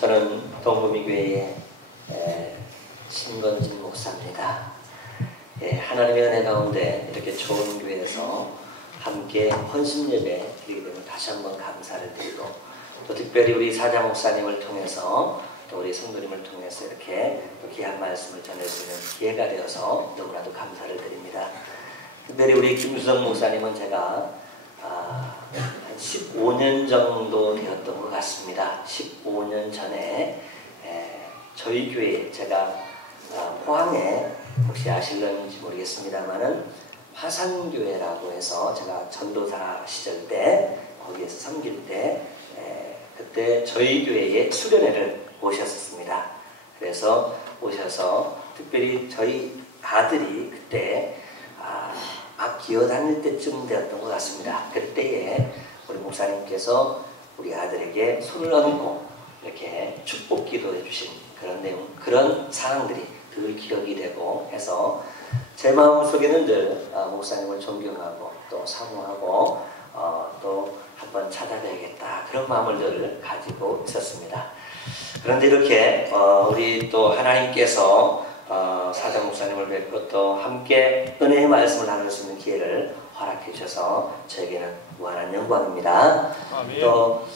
저는 동구미교회의 신건진 목사입니다. 하나님의 은혜 가운데 이렇게 좋은 교회에서 함께 헌신 예배 드리게 되면 다시 한번 감사를 드리고, 또 특별히 우리 사장 목사님을 통해서 또 우리 성도님을 통해서 이렇게 또 귀한 말씀을 전할 수 있는 기회가 되어서 너무나도 감사를 드립니다. 특별히 우리 김수성 목사님은 제가 한 15년 정도 되었던 것 같습니다. 15년 전에 저희 교회, 제가 포항에 혹시 아실런지 모르겠습니다만은 화산교회라고 해서 제가 전도사 시절 때 거기에서 섬길 때 그때 저희 교회에 수련회를 오셨었습니다. 그래서 오셔서 특별히 저희 아들이 그때 막 기어다닐 때쯤 되었던 것 같습니다. 그때에 우리 목사님께서 우리 아들에게 손을 얹고 이렇게 축복 기도해 주신 그런 내용, 그런 상황들이 늘 기억이 되고 해서 제 마음속에는 늘 목사님을 존경하고 또 사모하고 또 한번 찾아뵈야겠다, 그런 마음을 늘 가지고 있었습니다. 그런데 이렇게 우리 또 하나님께서 사장 목사님을 뵙고 또 함께 은혜의 말씀을 나눌 수 있는 기회를 허락해 주셔서 저에게는 무한한 영광입니다. 아멘. 또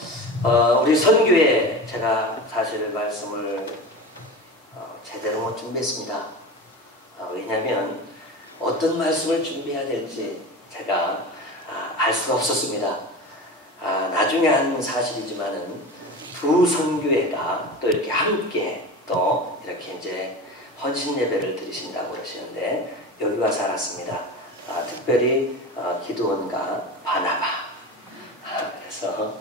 우리 선교회, 제가 사실 말씀을 제대로 못 준비했습니다. 왜냐하면 어떤 말씀을 준비해야 될지 제가 알 수가 없었습니다. 나중에 한 사실이지만은 두 선교회가 또 이렇게 함께 또 이렇게 이제 헌신 예배를 드리신다고 그러시는데 여기 와서 알았습니다. 특별히 기도원과 바나바. 그래서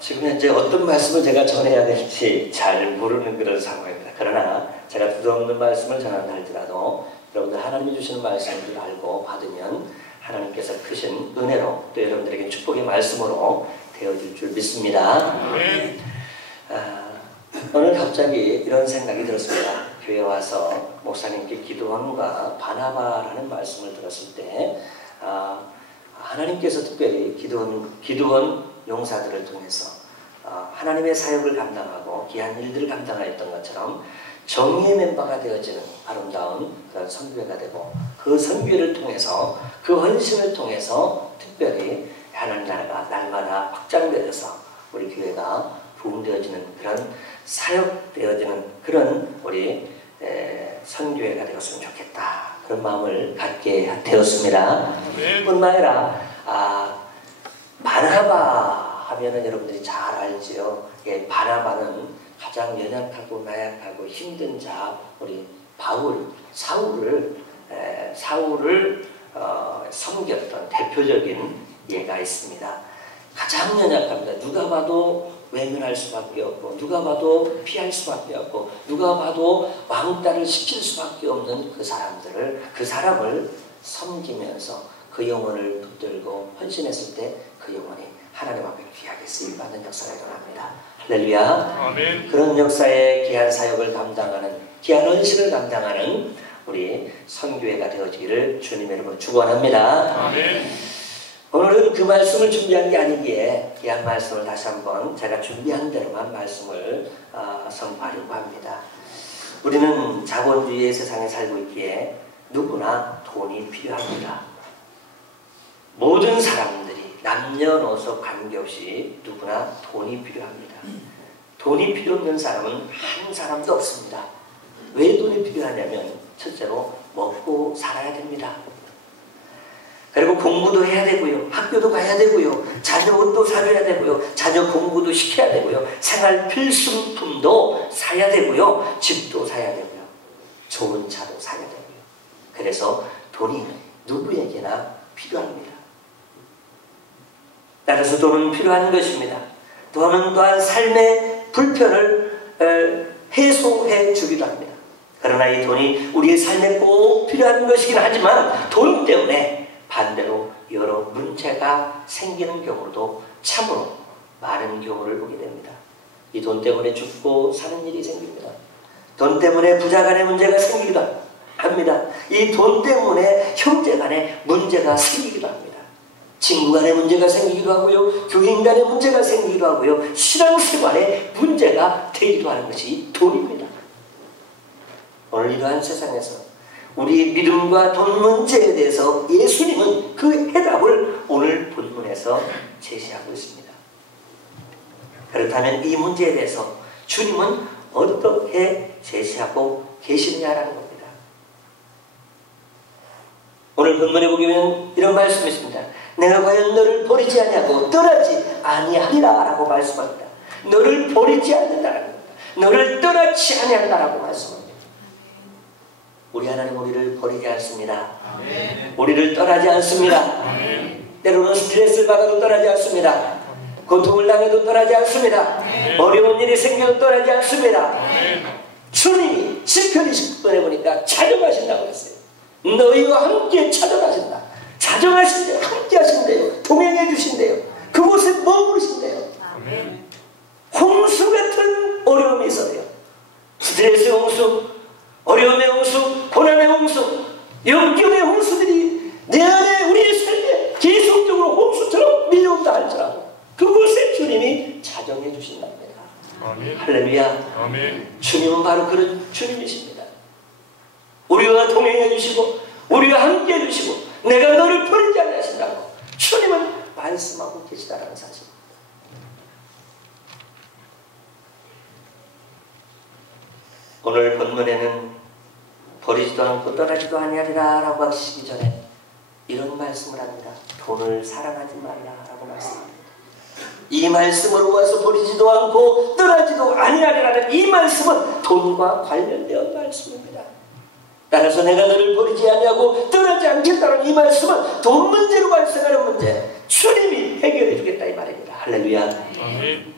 지금 현재 어떤 말씀을 제가 전해야 될지 잘 모르는 그런 상황입니다. 그러나 제가 두서없는 말씀을 전한다 할지라도 여러분들 하나님이 주시는 말씀을 알고 받으면 하나님께서 크신 은혜로 또 여러분들에게 축복의 말씀으로 되어질 줄 믿습니다. 오늘 갑자기 이런 생각이 들었습니다. 교회 와서 목사님께 기도원과 바나바라는 말씀을 들었을 때 하나님께서 특별히 기도원 용사들을 통해서 하나님의 사역을 감당하고 귀한 일들을 감당하였던 것처럼 정의의 멤버가 되어지는 아름다운 그런 선교회가 되고, 그 선교회를 통해서 그 헌신을 통해서 특별히 하나님 나라가 날마다 확장되어서 우리 교회가 부흥되어지는 그런 사역되어지는 그런 우리 선교회가 되었으면 좋겠다, 그런 마음을 갖게 되었습니다. 뿐만 아니라 바나바 하면은 여러분들이 잘 알지요. 바나바는 가장 연약하고 나약하고 힘든 자, 우리 사울을 섬겼던 대표적인 예가 있습니다. 가장 연약합니다. 누가 봐도 외면할 수밖에 없고, 누가 봐도 피할 수밖에 없고, 누가 봐도 왕따를 시킬 수밖에 없는 그 사람을 섬기면서 그 영혼을 붙들고 헌신했을 때 그 영혼이 하나님 앞에 귀하게 쓰임받는 역사가 일어납니다. 할렐루야. 아멘. 그런 역사의 귀한 사역을 감당하는, 귀한 헌신을 감당하는 우리 선교회가 되어지기를 주님의 이름으로 축원합니다. 아멘. 오늘은 그 말씀을 준비한 게 아니기에 귀한 말씀을 다시 한번 제가 준비한 대로만 말씀을 선포하려고 합니다. 우리는 자본주의의 세상에 살고 있기에 누구나 돈이 필요합니다. 모든 사람들이 남녀노소 관계없이 누구나 돈이 필요합니다. 돈이 필요 없는 사람은 한 사람도 없습니다. 왜 돈이 필요하냐면 첫째로 먹고 살아야 됩니다. 그리고 공부도 해야 되고요, 학교도 가야 되고요, 자녀 옷도 사줘야 되고요, 자녀 공부도 시켜야 되고요, 생활 필수품도 사야 되고요, 집도 사야 되고요, 좋은 차도 사야 되고요. 그래서 돈이 누구에게나 필요합니다. 따라서 돈은 필요한 것입니다. 돈은 또한 삶의 불편을 해소해 주기도 합니다. 그러나 이 돈이 우리의 삶에 꼭 필요한 것이긴 하지만 돈 때문에 반대로 여러 문제가 생기는 경우도 참으로 많은 경우를 보게 됩니다. 이 돈 때문에 죽고 사는 일이 생깁니다. 돈 때문에 부자 간의 문제가 생기기도 합니다. 이 돈 때문에 형제 간의 문제가 생기기도 합니다. 친구 간의 문제가 생기기도 하고요. 교인 간의 문제가 생기기도 하고요. 신앙생활에 문제가 되기도 하는 것이 돈입니다. 오늘 이러한 세상에서 우리 믿음과 돈 문제에 대해서 예수님은 그 해답을 오늘 본문에서 제시하고 있습니다. 그렇다면 이 문제에 대해서 주님은 어떻게 제시하고 계시느냐라는 겁니다. 오늘 본문에 보면 이런 말씀이 있습니다. 내가 과연 너를 버리지 아니하고 떠나지 아니하리라 라고 말씀합니다. 너를 버리지 않는다라는 겁니다. 너를 떠나지 아니한다라고 말씀합니다. 우리 하나님 우리를 버리지 않습니다. 우리를 떠나지 않습니다. 때로는 스트레스를 받아도 떠나지 않습니다. 고통을 당해도 떠나지 않습니다. 어려운 일이 생겨도 떠나지 않습니다. 주님이 시편 29편에 보니까 찾아가신다고 했어요. 너희와 함께 찾아가신다. 찾아가신대요. 함께 하신대요. 동행해 주신대요. 그곳에 머무르신대요. 홍수 같은 어려움이 있어요. 스트레스의 홍수, 어려움의 홍수, 고난의 홍수, 역경의 홍수들이 내 안에 우리의 삶에 계속적으로 홍수처럼 밀려온다 할지라도 그곳에 주님이 자정해 주신답니다. 아멘. 할렐루야. 아멘. 주님은 바로 그런 주님이십니다. 우리와 동행해 주시고 우리와 함께 해 주시고 내가 너를 버리지 않으신다고 주님은 말씀하고 계시다라는 사실입니다. 오늘 본문에는 버리지도 않고 떠나지도 아니하리라 라고 하시기 전에 이런 말씀을 합니다. 돈을 사랑하지 말라라고 말씀합니다. 이 말씀으로 와서 버리지도 않고 떠나지도 아니하리라는 이 말씀은 돈과 관련된 말씀입니다. 따라서 내가 너를 버리지 아니하고 떠나지 않겠다는 이 말씀은 돈 문제로 발생하는 문제 주님이 해결해 주겠다 이 말입니다. 할렐루야. 아멘.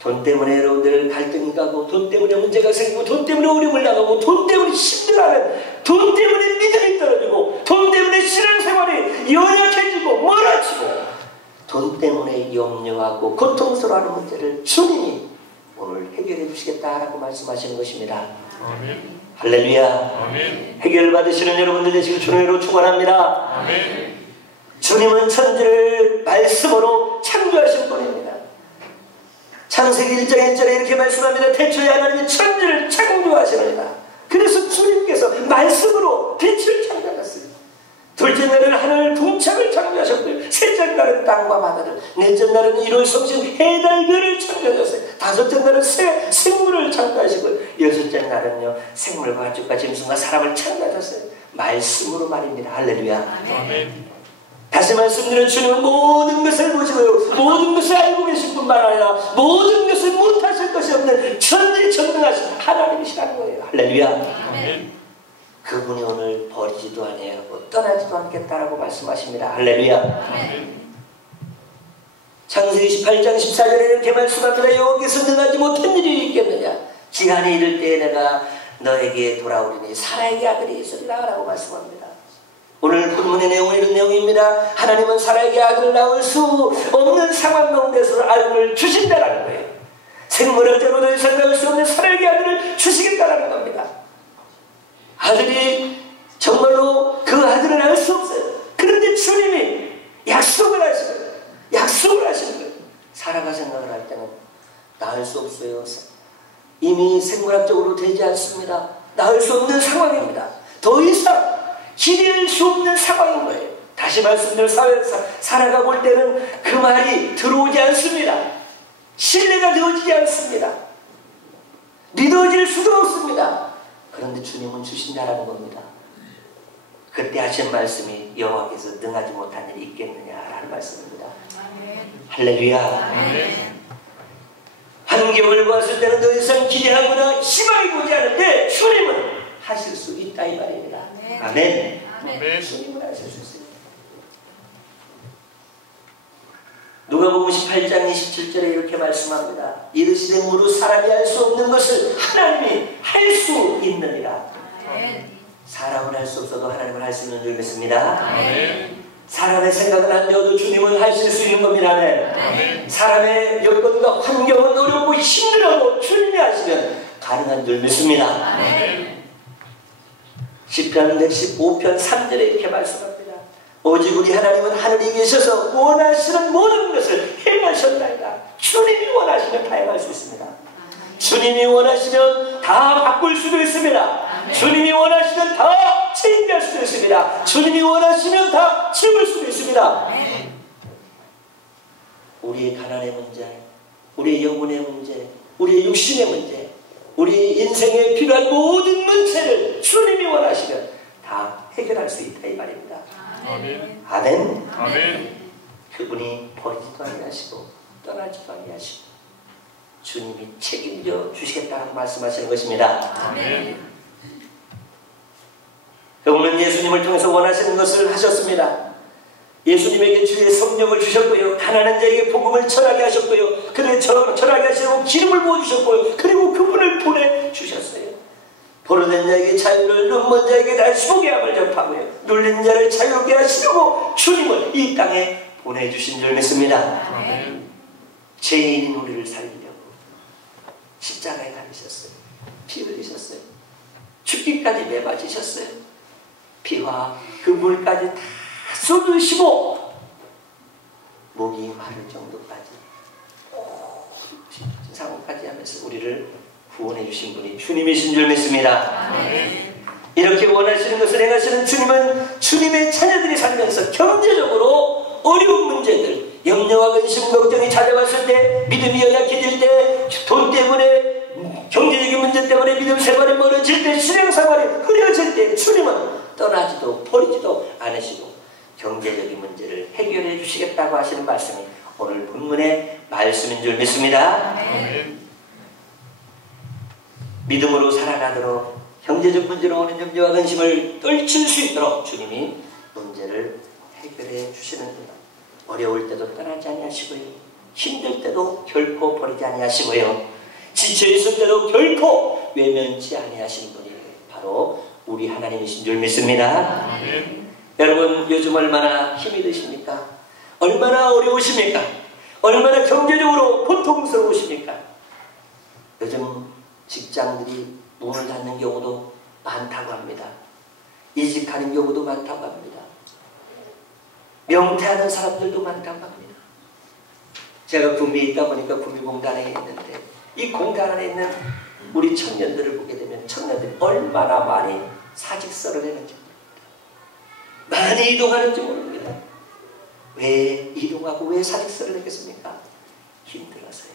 돈 때문에 여러분들 갈등이 가고 돈 때문에 문제가 생기고 돈 때문에 어려움을 나가고 돈 때문에 힘들어하는 돈 때문에 믿음이 떨어지고 돈 때문에 신앙생활이 연약해지고 멀어지고 돈 때문에 염려하고 고통스러워하는 문제를 주님이 오늘 해결해 주시겠다라고 말씀하시는 것입니다. 아멘. 할렐루야. 아멘. 해결을 받으시는 여러분들 되시길 주님으로 축원합니다. 아멘. 주님은 천지를 말씀으로 창조하신 분입니다. 창세기 1장 1절에 이렇게 말씀합니다. 태초에 하나님이 천지를 창조하시느니라. 그래서 주님께서 말씀으로 빛을 창조하셨어요. 둘째 날은 하늘 궁창을 창조하셨고요. 셋째 날은 땅과 바다를, 넷째 날은 일월 성신 해달별을 창조하셨어요. 다섯째 날은 생물을 창조하시고요. 여섯째 날은요 생물과 가축과 짐승과 사람을 창조하셨어요. 말씀으로 말입니다. 할렐루야. 아멘. 다시 말씀드린 주님은 모든 것을 보시고요. 모든 것을 알고 계신 뿐만 아니라 모든 것을 못하실 것이 없는 천지전능하신 하나님이시라는 거예요. 할렐루야. 아멘. 그분이 오늘 버리지도 아니하고 떠나지도 않겠다라고 말씀하십니다. 할렐루야. 아멘. 창세기 18장 14절에 이렇게 말씀합니다. 여기서 능하지 못한 일이 있겠느냐. 기한이 이를 때에 내가 너에게 돌아오리니 사라에게 아들이 있으리라 라고 말씀합니다. 오늘 본문의 내용은 이런 내용입니다. 하나님은 사라에게 아들을 낳을 수 없는 상황 가운데서 아들을 주신다라는 거예요. 생물학적으로 더 이상 낳을 수 없는 사라에게 아들을 주시겠다라는 겁니다. 아들이 정말로 그 아들을 낳을 수 없어요. 그런데 주님이 약속을 하시는 거예요. 약속을 하시는 거예요. 사라가 생각을 할 때는 낳을 수 없어요. 이미 생물학적으로 되지 않습니다. 낳을 수 없는 상황입니다. 더 이상 기대할 수 없는 상황인 거예요. 다시 말씀드려 사라가 볼 때는 그 말이 들어오지 않습니다. 신뢰가 되어지지 않습니다. 믿어질 수도 없습니다. 그런데 주님은 주신다라는 겁니다. 그때 하신 말씀이 여호와께서 능하지 못한 일이 있겠느냐라는 말씀입니다. 아멘. 할렐루야. 아멘. 환경을 보았을 때는 더 이상 기대하거나 희망이 보지 않는데 주님은 하실 수 있다 이 말입니다. 아멘. 아멘. 주님은 하실 수 있습니다. 누가복음 18장 27절에 이렇게 말씀합니다. 이르시되 무릇 사람이 할 수 없는 것을 하나님이 할 수 있느니라. 아멘. 사람은 할 수 없어도 하나님은 할 수 있는 줄 믿습니다. 아멘. 사람의 생각은 안 되어도 주님은 하실 수 있는 겁니다. 아멘. 사람의 여건과 환경은 어렵고 힘들어도 주님이 하시면 가능한 줄 믿습니다. 아멘. 시편 115편 3절에 이렇게 말씀합니다. 오직 우리 하나님은 하늘에 계셔서 원하시는 모든 것을 행하셨나이다. 주님이 원하시면 다 행할 수 있습니다. 주님이 원하시면 다 바꿀 수도 있습니다. 주님이 원하시면 다 책임질 수도 있습니다. 주님이 원하시면 다 지울 수도 있습니다. 우리의 가난의 문제, 우리의 영혼의 문제, 우리의 육신의 문제, 우리 인생에 필요한 모든 문제를 주님이 원하시면 다 해결할 수 있다 이 말입니다. 아멘. 아멘. 아멘. 그분이 버리지도 아니하시고 떠나지도 아니하시고 주님이 책임져 주시겠다고 말씀하시는 것입니다. 아멘. 그분은 예수님을 통해서 원하시는 것을 하셨습니다. 예수님에게 주의 성령을 주셨고요. 가난한 자에게 복음을 전하게 하셨고요. 그를 전하게 하시고 기름을 부어주셨고요. 그리고 그분을 보내주셨어요. 포로된 자에게 자유를, 눈먼 자에게 다시 보게 함을 전파하고요. 눌린 자를 자유롭게 하시려고 주님을 이 땅에 보내주신 줄 믿습니다. 아멘. 죄인인 우리를 살리려고 십자가에 달리셨어요. 피 흘리셨어요. 죽기까지 매맞으셨어요. 피와 그 물까지 다 쏟으시고 목이 마를 정도까지 상황까지 하면서 우리를 구원해 주신 분이 주님이신 줄 믿습니다. 아멘. 이렇게 원하시는 것을 행하시는 주님은 주님의 자녀들이 살면서 경제적으로 어려운 문제들, 염려와 근심, 걱정이 찾아왔을 때, 믿음이 연약해질 때, 돈 때문에, 경제적인 문제 때문에 믿음 생활이 멀어질 때, 신앙생활이 흐려질 때 주님은 떠나지도 버리지도 않으시고 경제적인 문제를 해결해 주시겠다고 하시는 말씀이 오늘 본문의 말씀인 줄 믿습니다. 아멘. 믿음으로 살아가도록 경제적 문제로 오는 염려와 근심을 떨칠 수 있도록 주님이 문제를 해결해 주시는 분. 어려울 때도 떠나지 아니하시고요. 힘들 때도 결코 버리지 아니하시고요. 지쳐있을 때도 결코 외면치 아니하시는 분이 바로 우리 하나님이신 줄 믿습니다. 아멘. 여러분 요즘 얼마나 힘이 드십니까? 얼마나 어려우십니까? 얼마나 경제적으로 고통스러우십니까? 요즘 직장들이 문을 닫는 경우도 많다고 합니다. 이직하는 경우도 많다고 합니다. 명퇴하는 사람들도 많다고 합니다. 제가 구미에 있다 보니까 구미공단에 있는데 이 공단 안에 있는 우리 청년들을 보게 되면 청년들이 얼마나 많이 사직서를 내는지 모릅니다. 많이 이동하는지 모릅니다. 왜 이동하고 왜 사직서를 내겠습니까? 힘들어서요.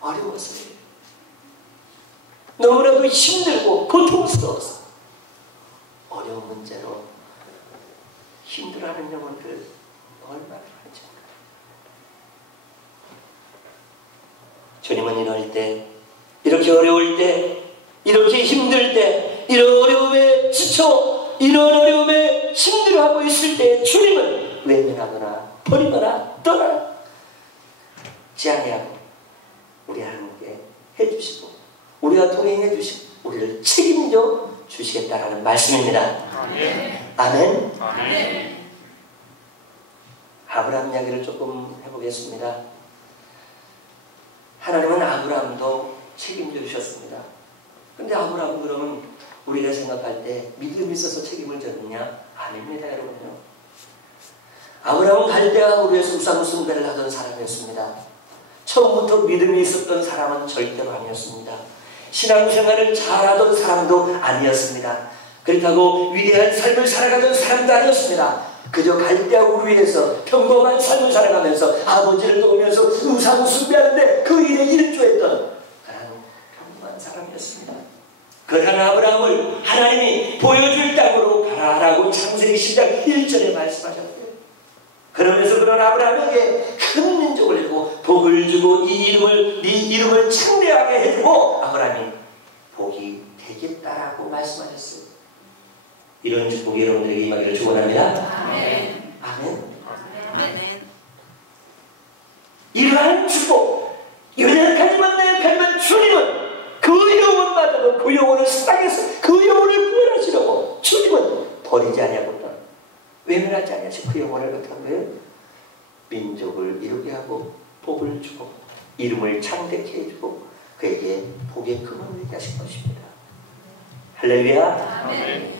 어려워서요. 너무나도 힘들고 고통스러워서 어려운 문제로 힘들어하는 영혼들 얼마나 많은지. 주님은 이럴 때, 이렇게 어려울 때, 이렇게 힘들 때, 이런 어려움에 지쳐, 이런 어려움에 힘들어하고 있을 때 주님은 외면하거나 버리거나 떠나지 아니하고 우리 함께 해주시고 우리와 동행해 주시고 우리를 책임져 주시겠다라는 말씀입니다. 아멘. 아멘. 아멘. 아브라함 이야기를 조금 해보겠습니다. 하나님은 아브라함도 책임져 주셨습니다. 그런데 아브라함은 그러면 우리가 생각할 때 믿음이 있어서 책임을 졌느냐? 아닙니다, 여러분요. 아브라함은 갈대아 우르에서 우상 숭배를 하던 사람이었습니다. 처음부터 믿음이 있었던 사람은 절대로 아니었습니다. 신앙생활을 잘하던 사람도 아니었습니다. 그렇다고 위대한 삶을 살아가던 사람도 아니었습니다. 그저 갈대아 우르에서 평범한 삶을 살아가면서 아버지를 도우면서 우상 숭배하는데 그 일에 일조했던 그런 평범한 사람이었습니다. 그러한 아브라함을 하나님이 보여줄 땅으로 가라라고 창세기 10장 1절에 말씀하셨대요. 그러면서 그런 아브라함에게 큰 민족을 해주고 복을 주고 네 이름을 창대하게 해주고 아브라함이 복이 되겠다라고 말씀하셨어요. 이런 축복이 여러분들에게 임하기를 축원합니다. 아멘. 아멘. 아멘. 이러한 축복, 연약하지만 나약하지만 주님은 그 영혼마저도 그 영혼을 땅에서 그 영혼을 구원하시려고 주님은 버리지 아니하고 외면하지 않으시고 그 영혼을 어떻게 한 거예요? 민족을 이루게 하고 복을 주고 이름을 창대케 해주고 그에게 복의 금을 누리게 하신 것입니다. 할렐루야. 아멘.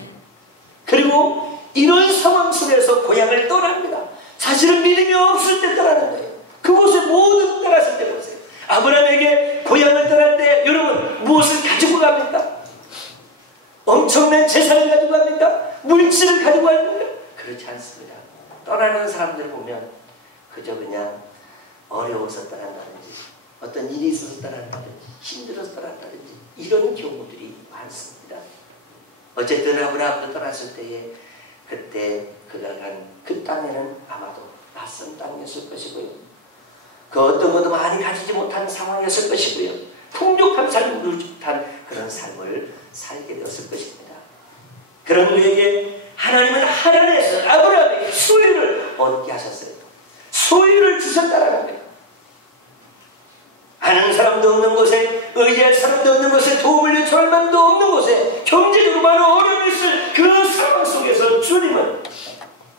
그리고 이런 상황 속에서 고향을 떠납니다. 사실은 믿음이 없을 때 떠나는 거예요. 그곳에 모든 떠났을 때 보세요. 아브라함에게 고향을 떠날 때 여러분 무엇을 가지고 갑니까? 엄청난 재산을 가지고 갑니까? 물질을 가지고 갑니까? 그렇지 않습니다. 떠나는 사람들 보면 그저 그냥 어려워서 떠난다든지 어떤 일이 있어서 떠난다든지 힘들어서 떠난다든지 이런 경우들이 많습니다. 어쨌든 아브라함도 떠났을 때에 그때 그가 간 그 땅에는 아마도 낯선 땅이었을 것이고요. 그 어떤 것도 많이 가지지 못한 상황이었을 것이고요. 풍족한 삶을 못한 그런 삶을 살게 되었을 것입니다. 그런 그에게 하나님은 하나님에서 아브라함에게 소유를 얻게 하셨어요. 소유를 주셨다라는 거예요. 아는 사람도 없는 곳에, 의지할 사람도 없는 곳에, 도움을 요청할 만도 없는 곳에, 경제적으로 많은 어려움이 있을 그 상황 속에서 주님은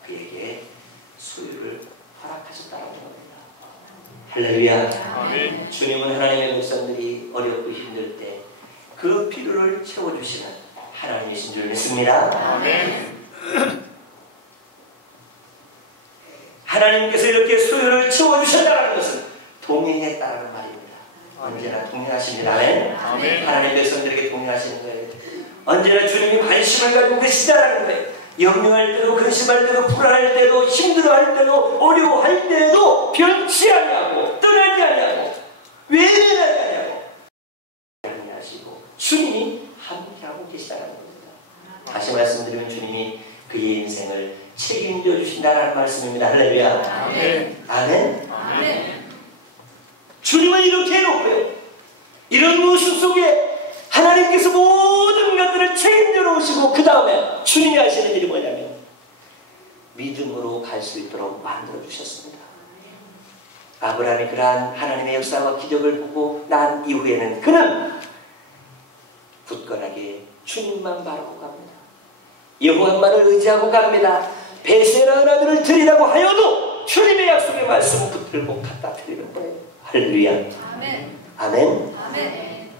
그에게 소유를 허락하셨다는 겁니다. 할렐루야. 아멘. 주님은 하나님의 백성들이 어렵고 힘들 때 그 필요를 채워주시는 하나님이신 줄 믿습니다. 아멘. 하나님께서 이렇게 소유를 채워주셨다는 것은 동행했다는 말입니다. 언제나 동행하십니다. 아멘. 아멘. 하나님의 백성들에게 동행하시는 거예요. 언제나 주님이 관심을 가지고 계시다는 거예요. 염려할 때도, 근심할 때도, 불안할 때도, 힘들어할 때도, 어려워할 때도 변치 아니하고 떠나지 아니하고 외면하지 아니하고 하시고 주님이 함께하고 계시다는 겁니다. 다시 말씀드리면 주님이 그의 인생을 책임져 주신다는 말씀입니다. 할렐루야. 아멘. 아멘. 아멘. 주님은 이렇게 해놓고요. 이런 모습 속에 하나님께서 모든 것들을 책임져 놓으시고 그 다음에 주님이 하시는 일이 뭐냐면 믿음으로 갈 수 있도록 만들어 주셨습니다. 아브라함이 그러한 하나님의 역사와 기적을 보고 난 이후에는 그는 굳건하게 주님만 바라고 갑니다. 여호와만을 의지하고 갑니다. 베세라 아들을 드리라고 하여도 주님의 약속의 말씀을 붙들고 갖다 드리는 거예요. 할렐루야. 아멘. 아멘. 아멘.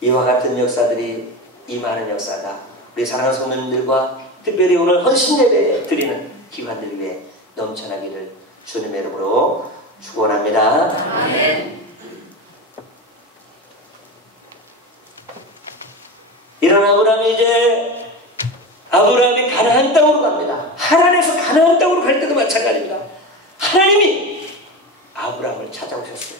이와 같은 역사들이, 이 많은 역사가 우리 사랑하는 성도님들과 특별히 오늘 헌신 예배 드리는 기관들 위해 넘쳐나기를 주님의 이름으로 축원합니다. 아멘. 이런 아브라함이 가나안 땅으로 갑니다. 하란에서 가나안 땅으로 갈 때도 마찬가지입니다. 하나님이 아브라함을 찾아오셨어요.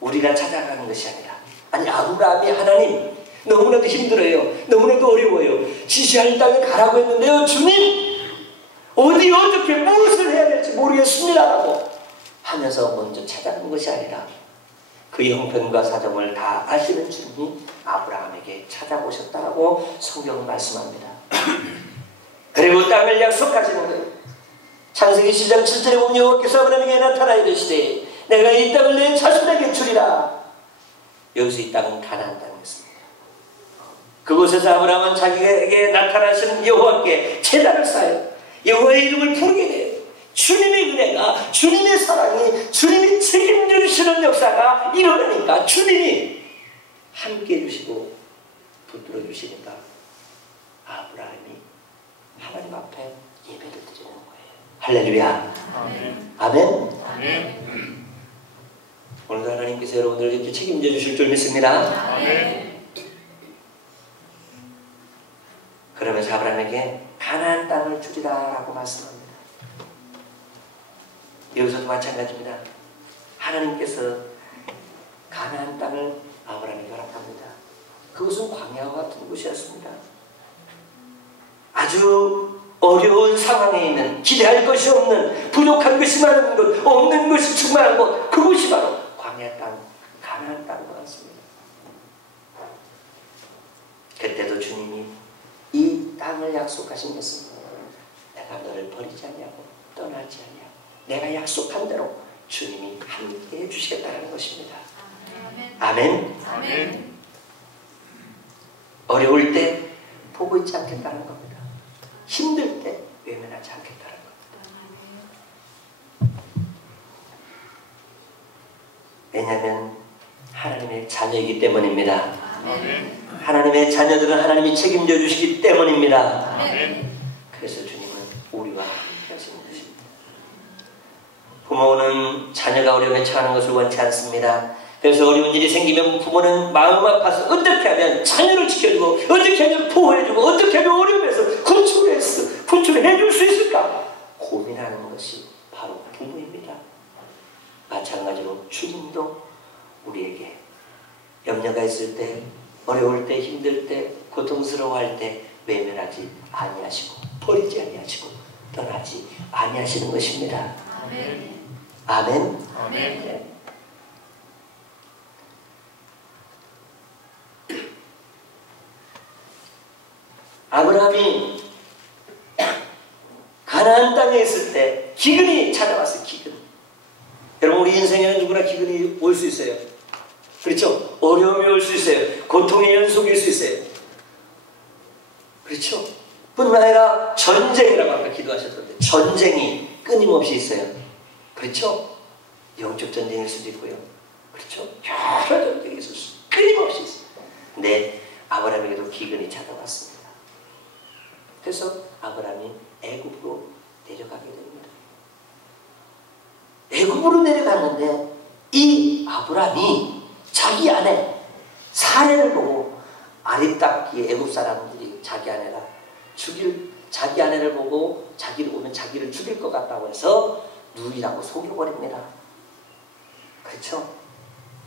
우리가 찾아가는 것이 아니라, 아니 아브라함이 하나님 너무나도 힘들어요. 너무나도 어려워요. 지시할 땅에 가라고 했는데요. 주님 어디 어떻게 무엇을 해야 될지 모르겠습니다 라고 하면서 먼저 찾아간 것이 아니라 그 형편과 사정을 다 아시는 주님이 아브라함에게 찾아오셨다라고 성경은 말씀합니다. 그리고 땅을 약속하시는 거예요. 창세기 10장 7절에 보면 여호와께서 아브라함에게 나타나 이르시되 내가 이 땅을 내 자손에게 주리라. 여기서 이 땅은 가나안 땅이었습니다. 그곳에서 아브라함은 자기에게 나타나시는 여호와께 제단을 쌓아요. 여호와의 이름을 부르게 돼요. 주님의 은혜가, 주님의 사랑이, 주님이 책임져 주시는 역사가 일어나니까 주님이 함께 해주시고 붙들어 주시니까 아브라함이 하나님 앞에 예배를 드리는 거예요. 할렐루야. 아멘. 아멘. 아멘. 오늘도 하나님께서 여러분들을 이렇게 책임져 주실 줄 믿습니다. 아멘. 그러면서 아브라함에게 가나안 땅을 주리라라고 말씀합니다. 여기서도 마찬가지입니다. 하나님께서 가나안 땅을 아브라함에게 허락합니다. 그것은 광야와 같은 곳이었습니다. 아주 어려운 상황에 있는, 기대할 것이 없는, 부족한 것이 많은 곳, 없는 것이 충만한 곳, 그곳이 바로 광야 땅, 가나안 땅과 같습니다. 그때도 주님이 이 땅을 약속하신 것은 내가 너를 버리지 아니하고 떠나지 아니하고 내가 약속한 대로 주님이 함께 해주시겠다는 것입니다. 아멘. 아멘. 어려울 때 보고 있지 않겠다는 겁니다. 힘들 때 외면하지 않겠다는 겁니다. 왜냐하면 하나님의 자녀이기 때문입니다. 아멘. 하나님의 자녀들은 하나님이 책임져 주시기 때문입니다. 아멘. 그래서 주님은 부모는 자녀가 어려움에 처하는 것을 원치 않습니다. 그래서 어려운 일이 생기면 부모는 마음 아파서 어떻게 하면 자녀를 지켜주고 어떻게 하면 보호해주고 어떻게 하면 어려움에서 구출해 줄 수 있을까 고민하는 것이 바로 부모입니다. 마찬가지로 주님도 우리에게 염려가 있을 때, 어려울 때, 힘들 때, 고통스러워할 때 외면하지 아니하시고 버리지 아니하시고 떠나지 아니하시는 것입니다. 아멘. 아멘. 아멘. 네. 아브라함이 가나안 땅에 있을 때 기근이 찾아왔어요. 기근. 여러분 우리 인생에는 누구나 기근이 올 수 있어요. 그렇죠? 어려움이 올 수 있어요. 고통의 연속일 수 있어요. 그렇죠? 뿐만 아니라 전쟁이라고 아까 기도하셨던데 전쟁이 끊임없이 있어요. 그렇죠? 영적 전쟁일 수도 있고요. 그렇죠? 여러 전쟁이 있을 수 끊임없이 있어요. 근데 아브라함에게도 기근이 찾아왔습니다. 그래서 아브라함이 애굽으로 내려가게 됩니다. 애굽으로 내려갔는데 이 아브라함이 자기 아내 사례를 보고 아리따끼 애굽 사람들이 자기 아내를 보고 자기를 오면 자기를 죽일 것 같다고 해서 누이라고 속여버립니다. 그렇죠?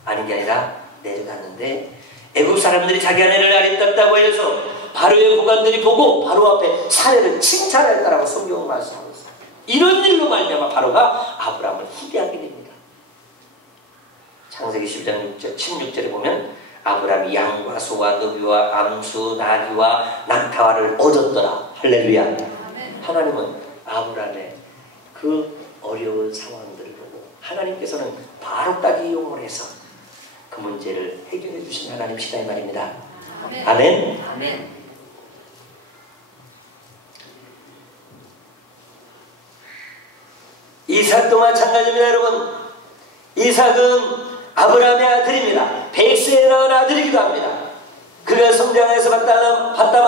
아닌 게 아니라 내려갔는데 애굽 사람들이 자기 아내를 아리따다고 해서 바로의 고관들이 보고 바로 앞에 사례를 칭찬했다라고 성경은 말씀하고 있어요. 이런 일로 말미암아 바로가 아브라함을 후대하게 됩니다. 창세기 10장 16절에 보면 아브라함이 양과 소와 너비와 암수 나귀와 낙타와를 얻었더라. 할렐루야. 하나님은 아브라함의 그 어려운 상황들을 보고 하나님께서는 바로까지 이용을 해서 그 문제를 해결해 주신 하나님이시다 이 말입니다. 아멘. 아멘. 아멘. 이삭도 마찬가지입니다. 여러분 이삭은 아브라함의 아들입니다. 베세에 낳은 아들이기도 합니다. 그가 성장해서 바담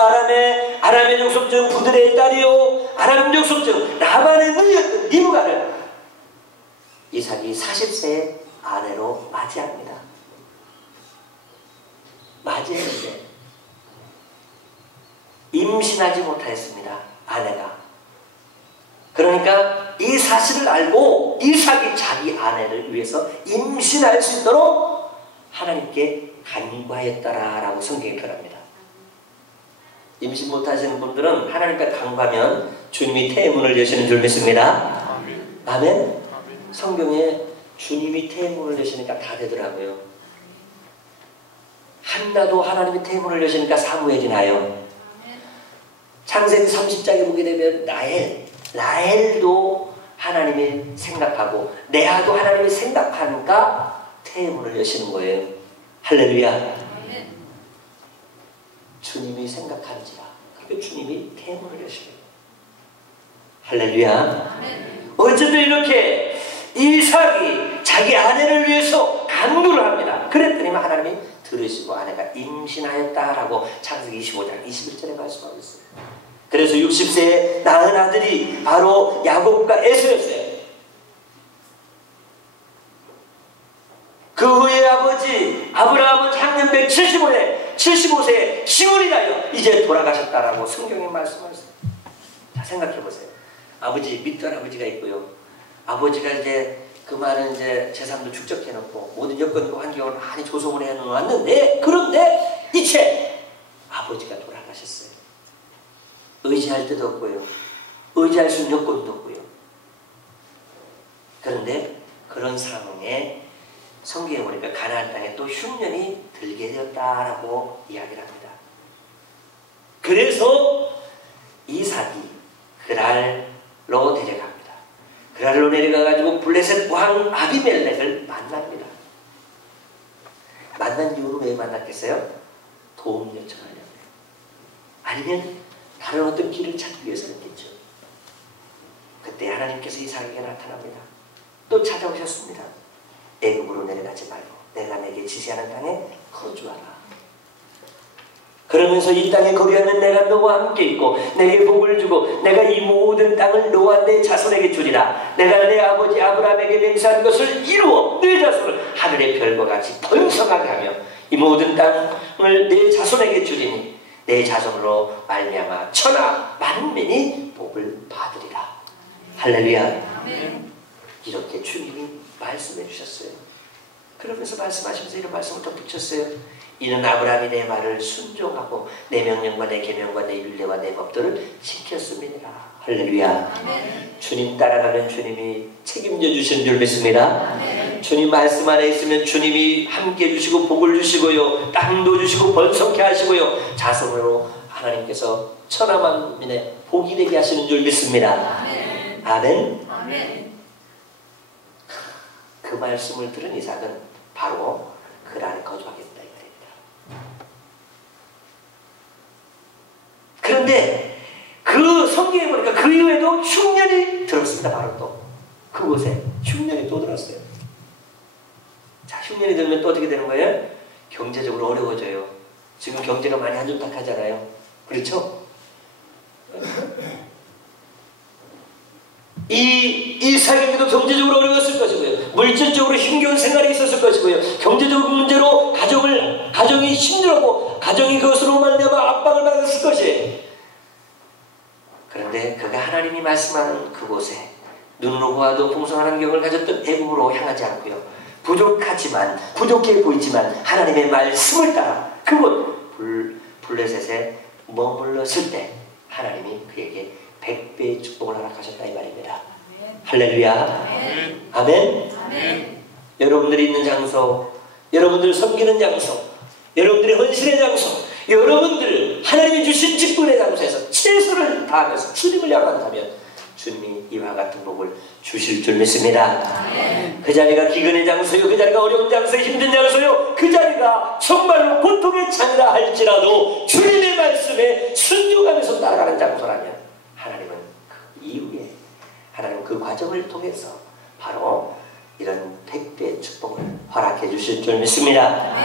아람의 족속 중 부들의 딸이요 아람 족속 중 라반의 누이였던 리브가를 이삭이 40세의 아내로 맞이합니다. 맞이했는데 임신하지 못하였습니다. 아내가. 그러니까 이 사실을 알고 이삭이 자기 아내를 위해서 임신할 수 있도록 하나님께 간구하였다라고 성경이 표현합니다. 임신 못하시는 분들은 하나님께 간구하면 주님이 태문을 여시는 줄 믿습니다. 아멘. 아멘. 성경에 주님이 태문을 여시니까 다 되더라고요. 한나도 하나님이 태문을 여시니까 사무엘이나요. 창세기 30장에 보게 되면 라헬도 하나님이 생각하고 레아도 하나님이 생각하니까 태문을 여시는 거예요. 할렐루야. 주님이 생각한지라. 그렇게 주님이 태문을 여시는 거예요. 할렐루야. 어쨌든 이렇게 이삭이 자기 아내를 위해서 간구를 합니다. 그랬더니 하나님이 들으시고 아내가 임신하였다라고 창세기 25장 21절에 말씀하고 있어요. 그래서 60세에 낳은 아들이 바로 야곱과 에서였어요. 그 후에 아버지 아브라함은 향년 75세에 시온이 나요. 이제 돌아가셨다라고 성경이 말씀하셨어요. 자, 생각해보세요. 아버지, 밑단 아버지가 있고요. 아버지가 이제 그 많은 이제 재산도 축적해놓고 모든 여건과 환경을 많이 조성을 해놓았는데 그런데 이제 아버지가 돌아가셨어요. 의지할 데도 없고요. 의지할 수 있는 여건도 없고요. 그런데 그런 상황에 성경에 보니까 가나안 땅에 또 흉년이 들게 되었다라고 이야기를 합니다. 그래서 이삭이 그랄로 내려갑니다. 그랄로 내려가가지고 블레셋 왕 아비멜렉을 만납니다. 만난 이유는 왜 만났겠어요? 도움 요청하려고. 아니면 다른 어떤 길을 찾기 위해서였겠죠. 그때 하나님께서 이삭에게 나타납니다. 또 찾아오셨습니다. 애굽으로 내려가지 말고 내가 내게 지시하는 땅에 거주하라. 그러면서 이 땅에 거류하는 내가 너와 함께 있고 내게 복을 주고 내가 이 모든 땅을 너와 내 자손에게 주리라. 내가 내 아버지 아브라함에게 맹세한 것을 이루어 내 자손을 하늘의 별과 같이 번성하게 하며 이 모든 땅을 내 자손에게 주리니 내 자손으로 말미암아 천하 만민이 복을 받으리라. 할렐루야. 이렇게 주님이 말씀해 주셨어요. 그러면서 말씀하시면서 이런 말씀을 또 붙였어요. 이는 아브라함이 내 말을 순종하고 내 명령과 내 계명과 내 율례와 내 법도를 지켰습니다. 할렐루야. 주님 따라가면 주님이 책임져 주시는 줄 믿습니다. 주님 말씀 안에 있으면 주님이 함께 주시고 복을 주시고요, 땅도 주시고 번성케 하시고요, 자손으로 하나님께서 천하 만민의 복이 되게 하시는 줄 믿습니다. 아멘. 그 말씀을 들은 이삭은 바로 그 안에 거주하겠다 이 말입니다. 그런데 그 성경에 보니까 그 이후에도 흉년이 들었습니다. 바로 또 그곳에 흉년이 또 들었어요. 자, 흉년이 들면 또 어떻게 되는 거예요? 경제적으로 어려워져요. 지금 경제가 많이 한줌탁하잖아요. 그렇죠? 이 이삭에게도 경제적으로 어려웠을 것이고요, 물질적으로 힘겨운 생활이 있었을 것이고요, 경제적 문제로 가정이 힘들었고 가정이 그것으로 말미암아 압박을 받았을 것이에요. 그런데 그가 하나님이 말씀하는 그곳에 눈으로 보아도 풍성한 환경을 가졌던 애굽으로 향하지 않고요, 부족해 보이지만 하나님의 말씀을 따라 그곳 블레셋에 머물렀을 때 하나님이 그에게 100배의 축복을 허락하셨다 이 말입니다. 할렐루야. 아멘. 여러분들이 있는 장소, 여러분들 섬기는 장소, 여러분들의 헌신의 장소, 여러분들 하나님이 주신 직분의 장소에서 최선을 다하면서 주님을 향한다면 주님이 이와 같은 복을 주실 줄 믿습니다. 그 자리가 기근의 장소요, 그 자리가 어려운 장소요, 힘든 장소요, 그 자리가 정말로 고통의 장이라 할지라도 주님의 말씀에 순종하면서 따라가는 장소라면 하나님은 그 이후에 하나님은 그 과정을 통해서 바로 이런 100배의 축복을 허락해 주실 줄 믿습니다.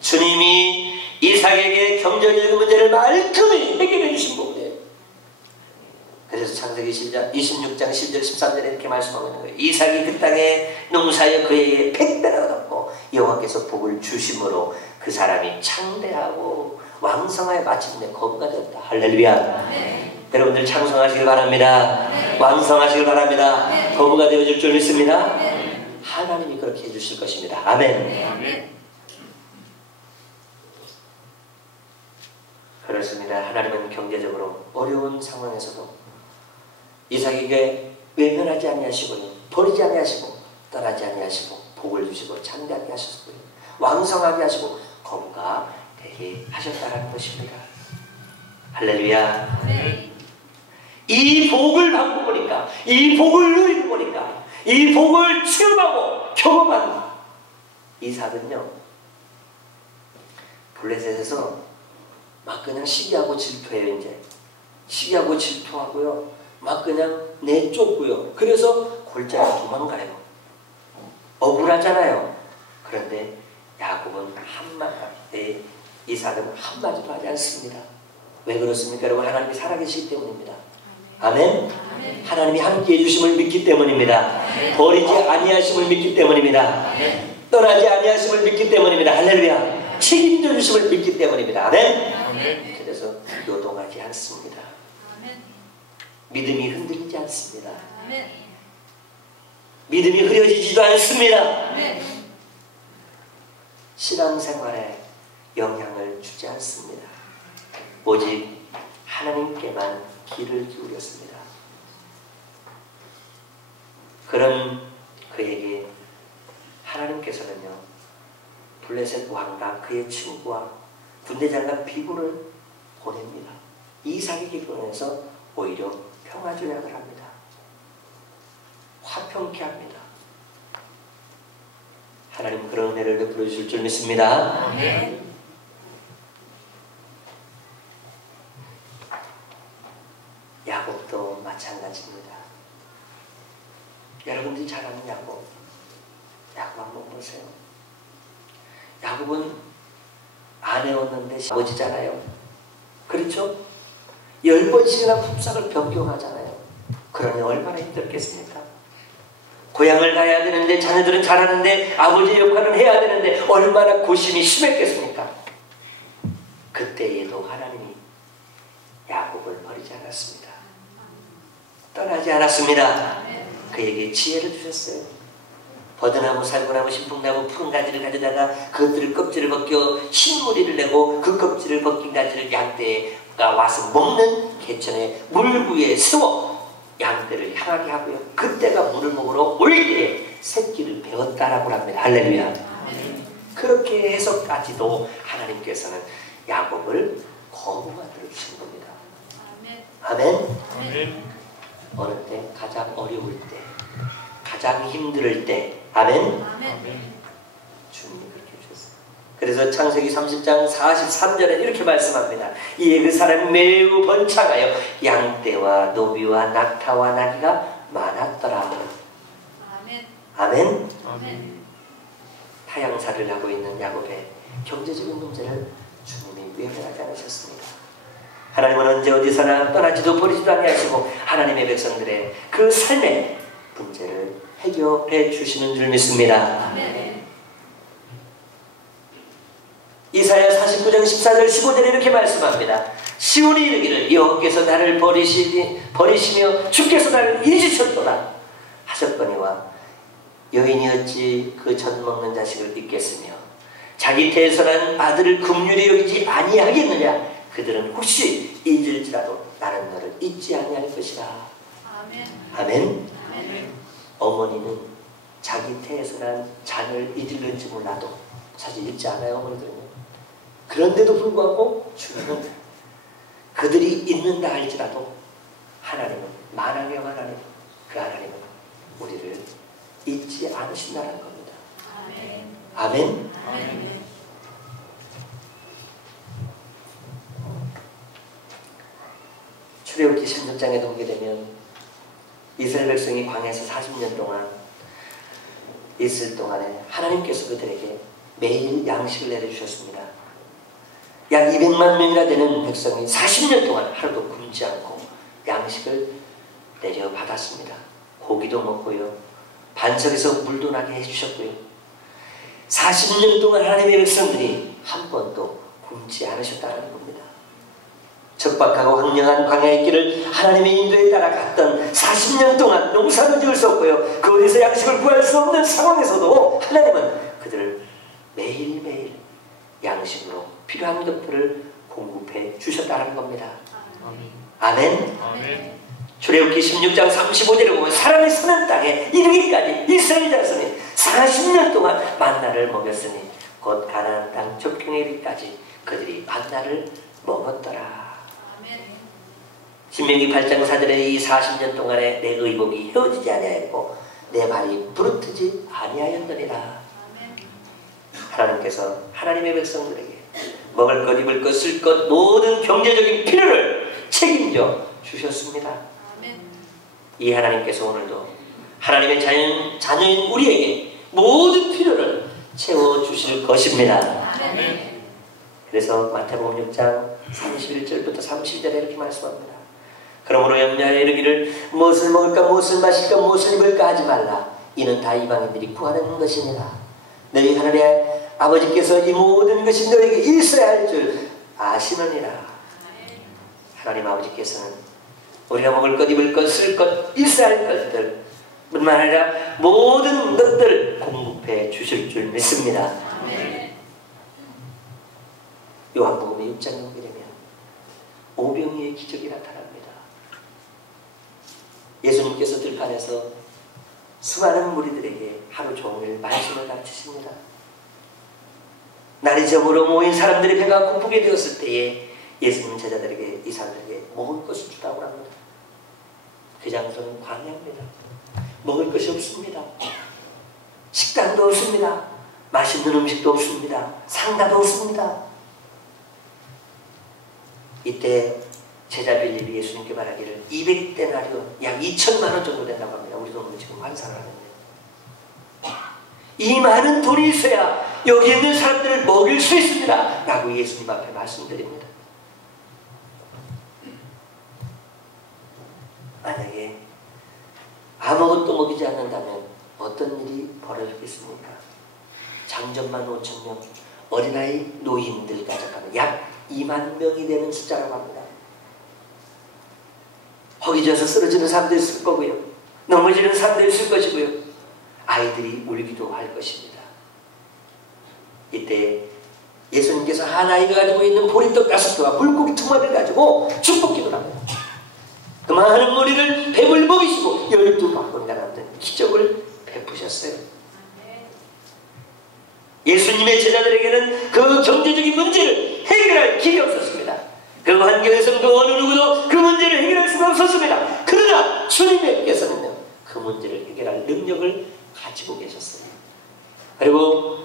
주님이 이삭에게 경제적인 문제를 말끔히 해결해 주신 분이에요. 그래서 창세기 26장 10절 13절에 이렇게 말씀하고 있는 거예요. 이삭이 그 땅에 농사여 그에게 100배나 얻었고 여호와께서 복을 주심으로 그 사람이 창대하고 왕성하여 마침내 거부가 되었다. 할렐루야. 여러분들 창성하시길 바랍니다. 왕성하시길 바랍니다. 거부가 되어질 줄 믿습니다. 하나님이 그렇게 해주실 것입니다. 아멘. 그렇습니다. 하나님은 경제적으로 어려운 상황에서도 이삭에게 외면하지 아니하시고요, 버리지 아니하시고 떠나지 아니하시고 복을 주시고 창대하게 하셨고요, 왕성하게 하시고 거부가 되게 하셨다는 것입니다. 할렐루야. 이 복을 받고 보니까, 이 복을 누리고 보니까, 이 복을 체험하고 경험한 이삭은요, 블레셋에서 막 그냥 시기하고 질투해요. 이제 시기하고 질투하고요, 막 그냥 내쫓고요. 그래서 골짜기로 도망가요. 억울하잖아요. 그런데 야곱은 이삭은 한마디도 하지 않습니다. 왜 그렇습니까? 여러분, 하나님이 살아계시기 때문입니다. 아멘. 하나님이 함께 해주심을 믿기 때문입니다. 버리지 아니하심을 믿기 때문입니다. 떠나지 아니하심을 믿기 때문입니다. 할렐루야. 책임져 주심을 믿기 때문입니다. 아멘. 그래서 요동하지 않습니다. 믿음이 흔들리지 않습니다. 믿음이 흐려지지도 않습니다. 신앙생활에 영향을 주지 않습니다. 오직 하나님께만 귀를 기울였습니다. 그런 그에게 하나님께서는요, 블레셋 왕과 그의 친구와 군대 장관 비굴을 보냅니다. 이삭에게 보내서 오히려 평화조약을 합니다. 화평케 합니다. 하나님 그런 은혜를 베풀어 주실 줄 믿습니다. 야곱도 마찬가지입니다. 여러분들이 잘 아는 야곱 한번 보세요. 야곱은 안 해왔는데 아버지잖아요. 그렇죠? 10번씩이나 품삯을 변경하잖아요. 그러니 얼마나 힘들겠습니까? 고향을 가야 되는데 자녀들은 잘하는데 아버지 역할은 해야 되는데 얼마나 고심이 심했겠습니까? 그때에도 하나님이 야곱을 버리지 않았습니다. 떠나지 않았습니다. 그에게 지혜를 주셨어요. 버드나무, 살구나무, 신풍나무, 푸른 가지를 가져다가 그것들을 껍질을 벗겨 흰무리를 내고 그 껍질을 벗긴 가지를 양떼가 와서 먹는 개천에 물 위에 세워 양떼를 향하게 하고요. 그때가 물을 먹으러 올 때에 새끼를 베었다라고 합니다. 할렐루야. 그렇게 해서까지도 하나님께서는 야곱을 거부 만들어 주신 겁니다. 아멘. 어느 때 가장 어려울 때, 가장 힘들 때, 아멘. 주님이 그렇게 주셨어요. 그래서 창세기 30장 43절에 이렇게 말씀합니다. 이에 그 사람이 매우 번창하여 양떼와 노비와 낙타와 나귀가 많았더라. 아멘. 타양살이를 하고 있는 야곱의 경제적인 문제를 주님이 외면하지 않으셨습니다. 하나님은 언제 어디서나 떠나지도 버리지도 아니하시고 하나님의 백성들의 그 삶의 문제를 해결해 주시는 줄 믿습니다. 이사야 49장 14절 15절에 이렇게 말씀합니다. 시온이 이르기를 여호와께서 나를 버리시며 주께서 나를 잊으셨도다 하셨거니와 여인이 어찌 그 젖 먹는 자식을 잊겠으며 자기 태에서난 아들을 긍휼히 여기지 아니하겠느냐. 그들은 혹시 잊을지라도 나는 너를 잊지 아니할 것이라. 아멘. 어머니는 자기 태에서 난 자녀를 잊을는지 몰라도 사실 잊지 않아요. 어머니들은요. 그런데도 불구하고 주님은 그들이 잊는다 할지라도 하나님은 만왕의 하나님, 그 하나님은 우리를 잊지 않으신다는 겁니다. 아멘. 출애굽기 16장에 보게 되면 이스라엘 백성이 광야에서 40년 동안 있을 동안에 하나님께서 그들에게 매일 양식을 내려주셨습니다. 약 200만 명이나 되는 백성이 40년 동안 하루도 굶지 않고 양식을 내려받았습니다. 고기도 먹고요. 반석에서 물도 나게 해주셨고요. 40년 동안 하나님의 백성들이 한 번도 굶지 않으셨다는 겁니다. 척박하고 황량한 광야의 길을 하나님의 인도에 따라 갔던 40년 동안 농사도 지을 수 없고요. 그 어디서 양식을 구할 수 없는 상황에서도 하나님은 그들을 매일매일 양식으로 필요한 것들을 공급해 주셨다는 겁니다. 아멘. 출애굽기 16장 35절에 보면 사람이 사는 땅에 이르기까지 이스라엘 자손이 40년 동안 만나를 먹였으니 곧 가나안 땅 접경에 이르기까지 그들이 만나를 먹었더라. 신명기 8장 4절에 이 40년 동안에 내 의복이 헤어지지 아니하였고 내 발이 부르트지 아니하였느니라. 하나님께서 하나님의 백성들에게 먹을 것, 입을 것, 쓸 것, 모든 경제적인 필요를 책임져 주셨습니다. 이 하나님께서 오늘도 하나님의 자녀인 우리에게 모든 필요를 채워주실 것입니다. 그래서 마태복음 6장 31절부터 30절에 이렇게 말씀합니다. 그러므로 염려하여 이르기를 무엇을 먹을까 무엇을 마실까 무엇을 입을까 하지 말라. 이는 다 이방인들이 구하는 것이니라. 너희 하나님의 아버지께서 이 모든 것이 너에게 있어야 할 줄 아시느니라. 하나님 아버지께서는 우리가 먹을 것, 입을 것, 쓸 것, 있어야 할 것들 뿐만 아니라 모든 것들 공급해 주실 줄 믿습니다. 요한복음 6장에 보게 되면 오병이의 기적이 나타납니다. 예수님께서 들판에서 수많은 무리들에게 하루 종일 말씀을 가르치십니다. 날이 저물어 모인 사람들의 배가 고프게 되었을 때에 예수님 제자들에게 이 사람들에게 먹을 것을 주라고 합니다. 그 장소는 광야입니다. 먹을 것이 없습니다. 식당도 없습니다. 맛있는 음식도 없습니다. 상가도 없습니다. 이때 제자 빌립이 예수님께 말하기를 200데나리온 약 2천만 원 정도 된다고 합니다. 우리 돈으로 지금 환산을 하는데 이 많은 돈이 있어야 여기 있는 사람들을 먹일 수 있습니다 라고 예수님 앞에 말씀드립니다. 만약에 아무것도 먹이지 않는다면 어떤 일이 벌어지겠습니까? 장전만 5,000명, 어린아이, 노인들 가져가는 약 2만 명이 되는 숫자라고 합니다. 허기져서 쓰러지는 사람도 있을 거고요, 넘어지는 사람도 있을 것이고요, 아이들이 울기도 할 것입니다. 이때 예수님께서 한 아이가 가지고 있는 보리떡 5개와 물고기 2마리를 가지고 축복기도를 합니다. 그 많은 무리를 배불리 먹이시고 12바구니가 남는 기적을 베푸셨어요. 예수님의 제자들에게는 그 경제적인 문제를 해결할 길이 없었습니다. 그 환경에서는 그 어느 누구도 그 문제를 해결할 수가 없었습니다. 그러나 주님께서는요, 그 문제를 해결할 능력을 가지고 계셨어요. 그리고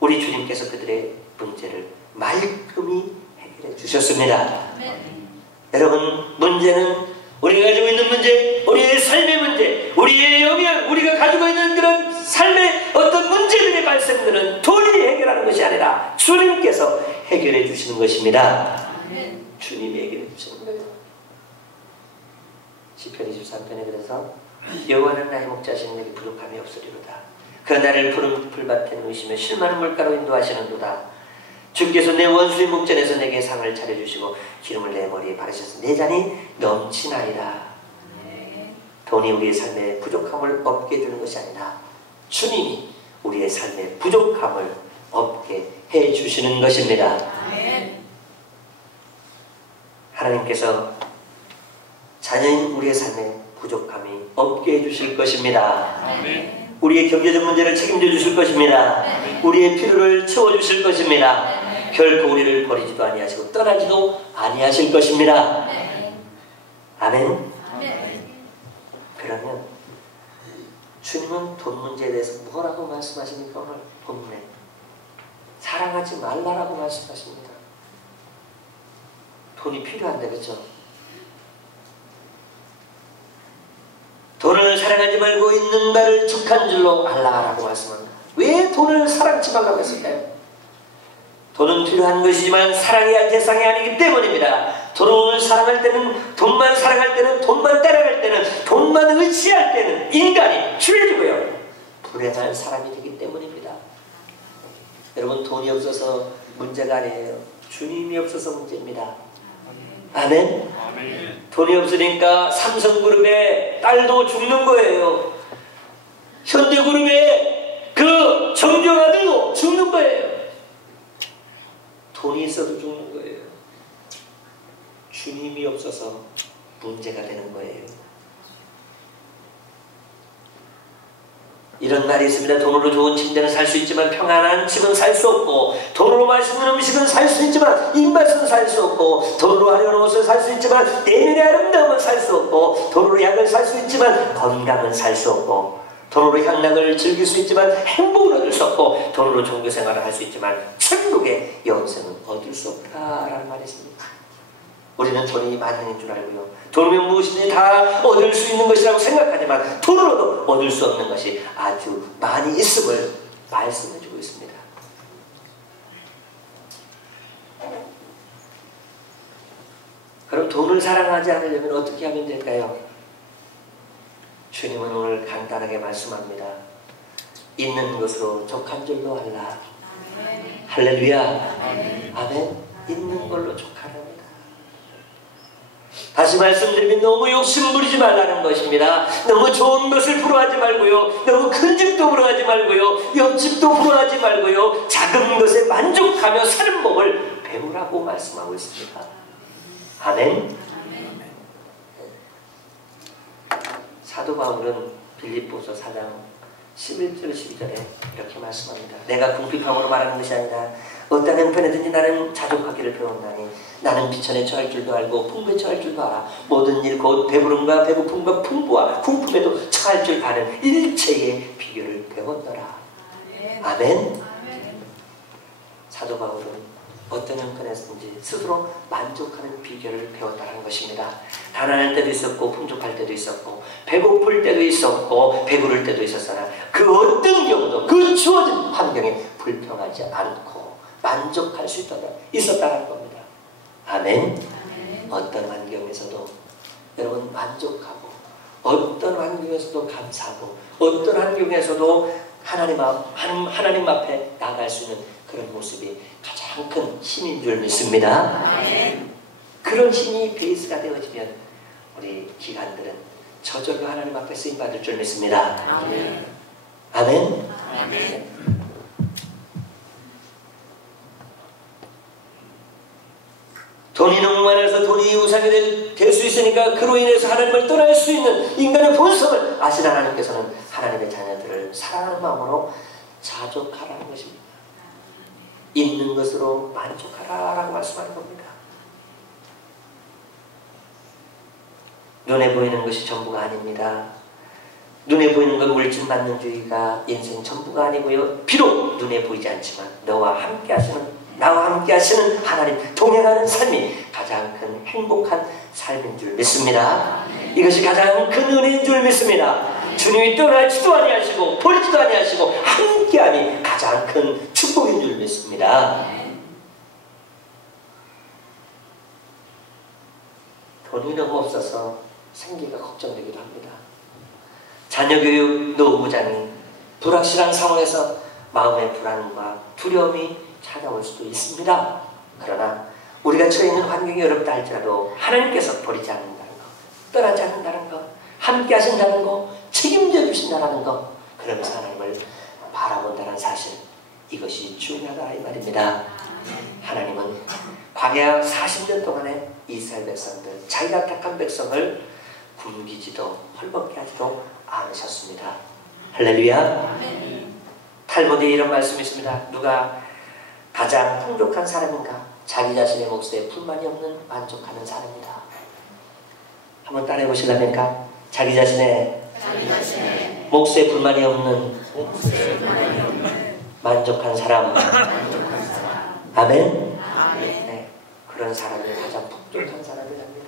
우리 주님께서 그들의 문제를 말끔히 해결해 주셨습니다. 여러분, 문제는 우리가 가지고 있는 문제, 우리의 삶의 문제, 우리의 영역, 우리가 가지고 있는 그런 삶의 어떤 문제들의 발생들은 돈이 해결하는 것이 아니라 주님께서 해결해 주시는 것입니다. 주님이 해결해 주시는 거예요. 시편 23편에 그래서 여호와는 나의 목자시니 내게 부족함이 없으리로다. 그 나를 푸른 풀밭에 누이시며 실만한 물가로 인도하시는도다. 주께서 내 원수의 목전에서 내게 상을 차려주시고 기름을 내 머리에 바르셔서 내 잔이 넘치나이다. 돈이 우리의 삶에 부족함을 없게 해주는 것이 아니라 주님이 우리의 삶에 부족함을 없게 해주시는 것입니다. 하나님께서 자녀인 우리의 삶에 부족함이 없게 해주실 것입니다. 우리의 경제적 문제를 책임져 주실 것입니다. 우리의 필요를 채워주실 것입니다. 결코 우리를 버리지도 아니하시고 떠나지도 아니하실 것입니다. 아멘. 그러면 주님은 돈 문제에 대해서 뭐라고 말씀하십니까? 오늘 본문에 사랑하지 말라라고 말씀하십니다. 돈이 필요한데, 그렇죠? 돈을 사랑하지 말고 있는 바를 족한 줄로 알라라고 말씀합니다. 왜 돈을 사랑치 말라고 했을까요? 돈은 필요한 것이지만 사랑이 대상이 아니기 때문입니다. 돈을 사랑할 때는, 돈만 사랑할 때는, 돈만 따라갈 때는, 돈만 의지할 때는 인간이 죄지고요, 불행한 사람이 되기 때문입니다. 여러분, 돈이 없어서 문제가 아니에요. 주님이 없어서 문제입니다. 아멘? 돈이 없으니까 삼성그룹의 딸도 죽는 거예요. 현대그룹의 그 정경 아들도 죽는 거예요. 돈이 있어도 죽는 거예요. 주님이 없어서 문제가 되는 거예요. 이런 말이 있습니다. 돈으로 좋은 침대는 살 수 있지만 평안한 집은 살 수 없고, 돈으로 맛있는 음식은 살 수 있지만 입맛은 살 수 없고, 돈으로 화려한 옷을 살 수 있지만 내면의 아름다움은 살 수 없고, 돈으로 약을 살 수 있지만 건강은 살 수 없고, 돈으로 향락을 즐길 수 있지만 행복을 얻을 수 없고, 돈으로 종교생활을 할 수 있지만 천국의 영생은 얻을 수 없다라는 말이 있습니다. 우리는 돈이 만능인 줄 알고요, 돈이면 무엇이든지 다 얻을 수 있는 것이라고 생각하지만 돈으로도 얻을 수 없는 것이 아주 많이 있음을 말씀해주고 있습니다. 그럼 돈을 사랑하지 않으려면 어떻게 하면 될까요? 주님은 오늘 간단하게 말씀합니다. 있는 것으로 족한 줄로 알라. 할렐루야. 아멘. 있는 걸로 족하랍니다. 다시 말씀드리면 너무 욕심 부리지 말라는 것입니다. 너무 좋은 것을 부러워하지 말고요, 너무 큰 집도 부러워하지 말고요, 옆집도 부러워하지 말고요, 작은 것에 만족하며 사는 법을 배우라고 말씀하고 있습니다. 아멘. 사도 바울은 빌립보서 4장 11절 12절에 이렇게 말씀합니다. 내가 궁핍함으로 말하는 것이 아니라 어떤 형편에든지 나는 자족하기를 배웠나니 나는 비천에 처할 줄도 알고 풍부에 처할 줄도 알아. 모든 일 곧 배부름과 배고픔과 풍부와 궁핍에도 처할 줄 아는 일체의 비결을 배웠더라. 아멘. 사도 바울은 어떤 형편에서든지 스스로 만족하는 비결을 배웠다는 것입니다. 가난할 때도 있었고 풍족할 때도 있었고 배고플 때도 있었고 배부를 때도 있었으나 그 어떤 경우도 그 주어진 환경에 불평하지 않고 만족할 수 있었다는 겁니다. 아멘. 어떤 환경에서도 여러분 만족하고, 어떤 환경에서도 감사하고, 어떤 환경에서도 하나님 앞에 나갈 수 있는 그런 모습이 가장 큰 힘인 줄 믿습니다. 그런 힘이 베이스가 되어지면 우리 기관들은 저절로 하나님 앞에 쓰임받을 줄 믿습니다. 아멘. 돈이 너무 많아서 돈이 우상이 될 수 있으니까 그로 인해서 하나님을 떠날 수 있는 인간의 본성을 아시는 하나님께서는 하나님의 자녀들을 사랑하는 마음으로 자족하라는 것입니다. 있는 것으로 만족하라라고 말씀하는 겁니다. 눈에 보이는 것이 전부가 아닙니다. 눈에 보이는 건 물질만능주의가 인생 전부가 아니고요. 비록 눈에 보이지 않지만 나와 함께 하시는 하나님 동행하는 삶이 가장 큰 행복한 삶인 줄 믿습니다. 이것이 가장 큰 은혜인 줄 믿습니다. 주님이 떠나지도 아니하시고 버리지도 아니하시고 함께함이 가장 큰 축복인 줄 믿습니다. 돈이 너무 없어서 생계가 걱정되기도 합니다. 자녀 교육 노무장이 불확실한 상황에서 마음의 불안과 두려움이 찾아올 수도 있습니다. 그러나 우리가 처해 있는 환경이 어렵다 할지라도 하나님께서 버리지 않는다는 것, 떠나지 않는다는 것, 함께 하신다는 것, 책임져 주신다는 것, 그러면서 하나님을 바라본다는 사실, 이것이 중요하다 이 말입니다. 하나님은 광야 40년 동안에 이스라엘 백성들, 자기가 택한 백성을 굶기지도 헐벗게 하지도 않으셨습니다. 할렐루야. 탈무드에 이런 말씀이 있습니다. 누가 가장 풍족한 사람인가? 자기 자신의 몫에 불만이 없는 만족하는 사람이다. 한번 따라해 보실랍니까? 자기 자신의 몫에 불만이 없는 만족한 사람. 아멘. 네, 그런 사람이 가장 풍족한 사람이랍니다.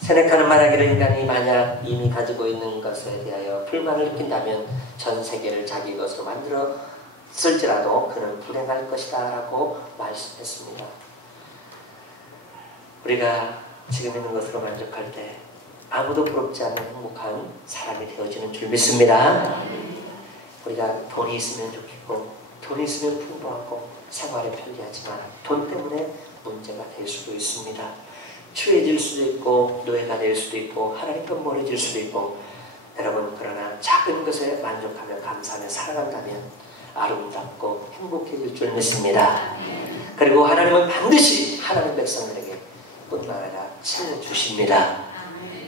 세네카는 말하기를 인간이 만약 이미 가지고 있는 것에 대하여 불만을 느낀다면 전 세계를 자기 것으로 만들었을지라도 그는 불행할 것이다 라고 말씀했습니다. 우리가 지금 있는 것으로 만족할 때 아무도 부럽지 않는 행복한 사람이 되어지는 줄 믿습니다. 우리가 돈이 있으면 좋겠고 돈이 있으면 풍부하고 생활에 편리하지만 돈 때문에 문제가 될 수도 있습니다. 추해질 수도 있고 노예가 될 수도 있고 하나님과 멀어질 수도 있고, 여러분 그러나 작은 것에 만족하며 감사하며 살아간다면 아름답고 행복해질 줄 믿습니다. 그리고 하나님은 반드시 하나님 백성들에게 뿐만 아니라 채워주십니다.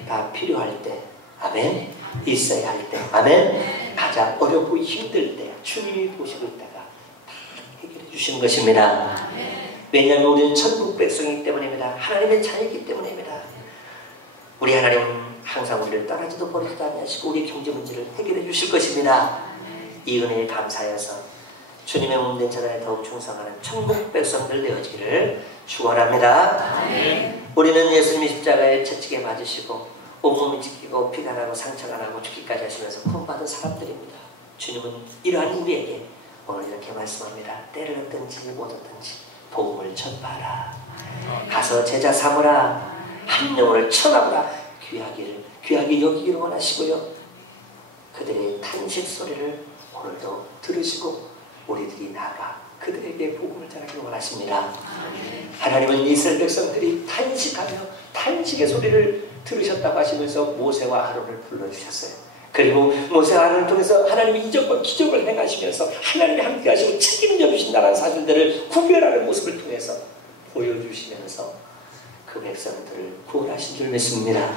다 필요할 때, 아멘, 있어야 할 때, 아멘, 가장 어렵고 힘들 때 주님이 보시고 있다가 다 해결해 주시는 것입니다. 왜냐하면 우리는 천국 백성이기 때문입니다. 하나님의 자녀이기 때문입니다. 우리 하나님은 항상 우리를 떠나지도 버리지도 아니하시고 우리 경제 문제를 해결해 주실 것입니다. 이 은혜에 감사해서 주님의 몸된 자단에 더욱 충성하는 천국 백성들 되어지기를 축원합니다. 우리는 예수님이 십자가에 채찍에 맞으시고 온몸이 찢기고 피가 나고 상처가 나고 죽기까지 하시면서 구원받은 사람들입니다. 주님은 이러한 우리에게 오늘 이렇게 말씀합니다. 때를 얻든지 못 얻든지 복음을 전파하라. 가서 제자 삼으라. 한 영혼을 쳐나보라. 귀하게 여기기를 원하시고요. 그들의 탄식 소리를 오늘도 들으시고 우리들이 나가 그들에게 복음을 전하기를 원하십니다. 하나님은 이스라엘 백성들이 탄식하며 탄식의 소리를 들으셨다고 하시면서 모세와 아론을 불러주셨어요. 그리고 모세와 아론을 통해서 하나님이 이적과 기적을 행하시면서 하나님이 함께 하시고 책임져 주신다는 사실들을 구별하는 모습을 통해서 보여주시면서 그 백성들을 구원하신 줄 믿습니다.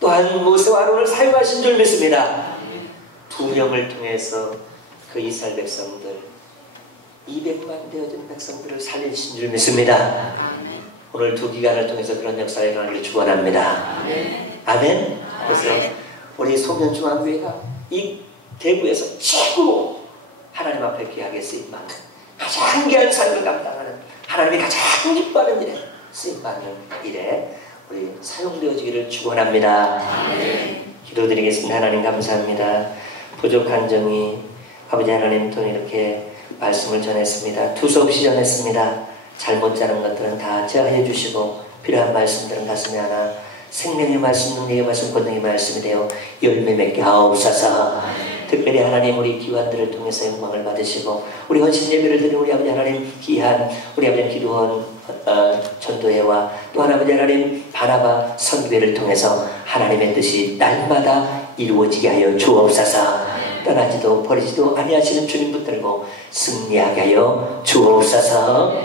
또한 모세와 아론을 사용하신 줄 믿습니다. 두 명을 통해서 그 이스라엘 백성들 200만 되어진 백성들을 살리신 줄 믿습니다. 오늘 두 기간을 통해서 그런 역사가 일어나기를 축원합니다. 아멘. 그래서 우리 소면중앙교회가 이 대구에서 최고로 하나님 앞에 귀하게 쓰임받는 가장 귀한 삶을 감당하는 하나님이 가장 기뻐하는 일에 쓰임받는 일에 우리 사용되어지기를 축원합니다. 기도드리겠습니다. 하나님 감사합니다. 부족한 정이 아버지 하나님 또 이렇게 말씀을 전했습니다. 두서없이 전했습니다. 잘못 자는 것들은 다 제어해 주시고 필요한 말씀들은 가슴에 하나 생명의 말씀, 능력의 말씀, 권능의 말씀이 되어 열매 맺게 하옵소서. 특별히 하나님 우리 기관들을 통해서 영광을 받으시고 우리 헌신 예배를 드리는 우리 아버지 하나님 귀한 우리 아버지 기도원 전도회와 또 아버지 하나님 바나바 선교회를 통해서 하나님의 뜻이 날마다 이루어지게 하여 주옵소서. 떠나지도 버리지도 아니하시는 주님 붙들고 승리하게 하여 주옵소서.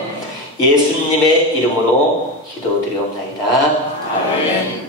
예수님의 이름으로 기도드리옵나이다. 아멘.